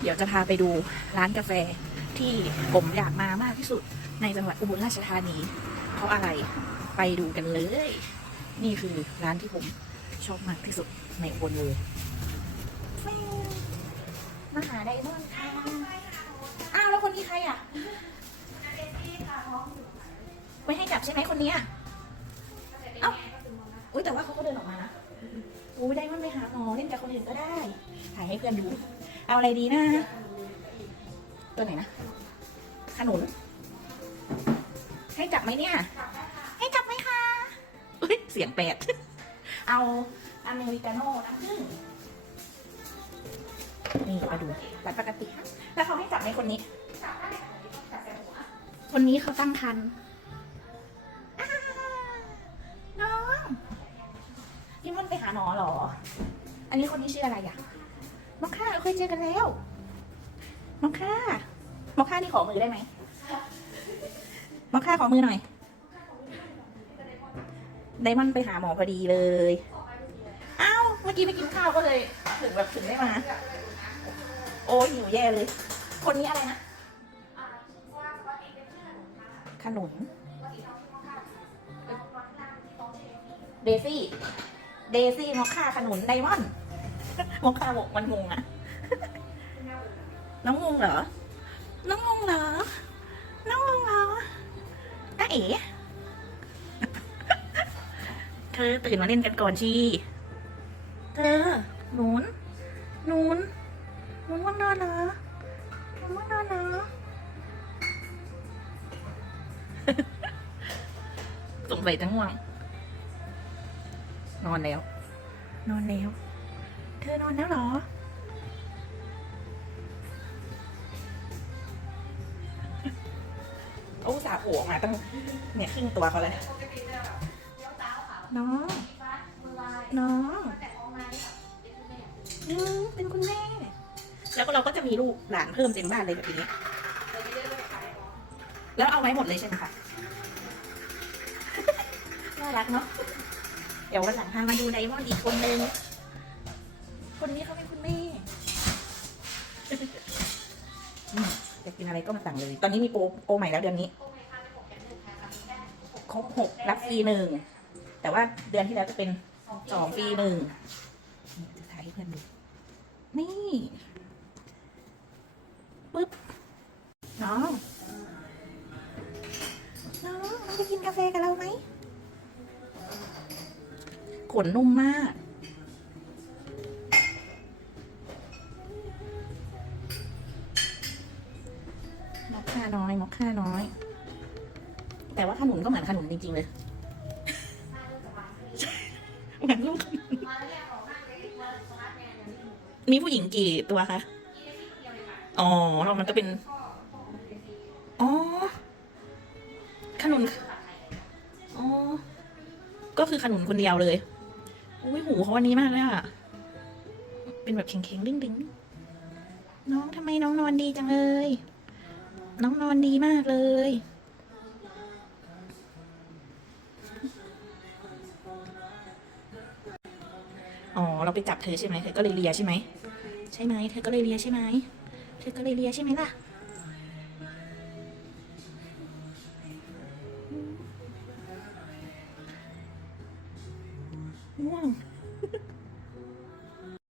เดี๋ยวจะพาไปดูร้านกาแฟที่ผมอยากมามากที่สุดในจังหวัดอุบลราชธานี เพราะอะไรไปดูกันเลย นี่คือร้านที่ผมชอบมากที่สุดในอุบลเลยมาหาไดมอนด์ค่ะอ้าวแล้วคนนี้ใครอะไม่ให้จับใช่ไหมคนนี้ยเอ้าอุ้ยแต่ว่าเขาก็เดินออกมานะอุ้ยไดมอนด์ไปหาหมอเล่นกับคนอื่นก็ได้ ถ่ายให้เพื่อนดู เอาอะไรดีนะ ตัวไหนนะ ขนุน ให้จับไหมเนี่ย ให้จับไหมคะอุ้ยเสียงแปด เอาอเมริกาโน่น้ำผึ้งนี่มาดูแบบปกติค่ะแล้วเขาให้จับไหมคนนี้ คนนี้เขาตั้งคันอ่าน้องพี่มันไปหาหมอเหรอ อันนี้คนนี้ชื่ออะไรอะ ยเจอกันแล้วมอคค่ามอคค่านี่ขอมือได้ไหมมอคค่าขอมือหน่อยไดมอนด์ไปหาหมอพอดีเลยอ้าวเมื่อกี้ไปกินข้าวก็เลย ถึงแบบถึงได้มา โอ้ยหิวแย่เลย คนนี้อะไรนะขนุนเดซี่ เดซี่มอค่าขนุนไดมอนด์มอคค่าบอกมันงงอะ น้องงงเหรอ น้องงงเหรอ น้องงงเหรอตาเอ๋เธอตื่นมาเล่นกันก่อนชีเธอหนุนหนุนหนุนว่างนอนเหรอหนุนว่างนอนเหรอ สงสัยจะง่วง นอนแล้ว นอนแล้ว เธอนอนแล้วเหรอ เขาอุตส่าห์โผล่ออกมาตั้งเนี่ยครึ่งตัวเขาเลยน้องน้องอืมเป็นคุณแม่ แล้วก็เราก็จะมีลูกหลานเพิ่มเต็มบ้านเลยแบบนี้ แล้วเอาไว้หมดเลยใช่ไหมคะน่ารักเนาะเดี๋ยววันหลังพามาดูไดมอนด์อีกคนนึงคนนี้เขาเป็นคุณแม่ อืม อะไรก็มาสั่งเลย ตอนนี้มีโปรโปรใหม่แล้วเดือนนี้ ครบหกรับฟรีหนึ่ง แต่ว่าเดือนที่แล้วจะเป็นสองฟรีหนึ่งจะถ่ายให้เพื่อนดู นี่ปึ๊บน้องน้องจะกินกาแฟกับเราไหมขนนุ่มมาก น้อยมอคค่าน้อย แต่ว่าขนุนก็เหมือนขนุนจริง ๆ เลยเหมือนลูก มีผู้หญิงกี่ตัวคะ อ๋อแล้วมันก็เป็น อ๋อ ขนุน อ๋อ ก็คือขนุนคนเดียวเลย อุ้ยหูเขาวันนี้มากเลยอะเป็นแบบเข็งๆดึงๆน้องทำไมน้องนอนดีจังเลย น้องนอนดีมากเลย อ๋อ เราไปจับเธอใช่ไหมเธอก็เลยเลียใช่ไหม ใช่ไหม เธอก็เลยเลียใช่ไหม เธอก็เลยเลียใช่ไหมล่ะง่วง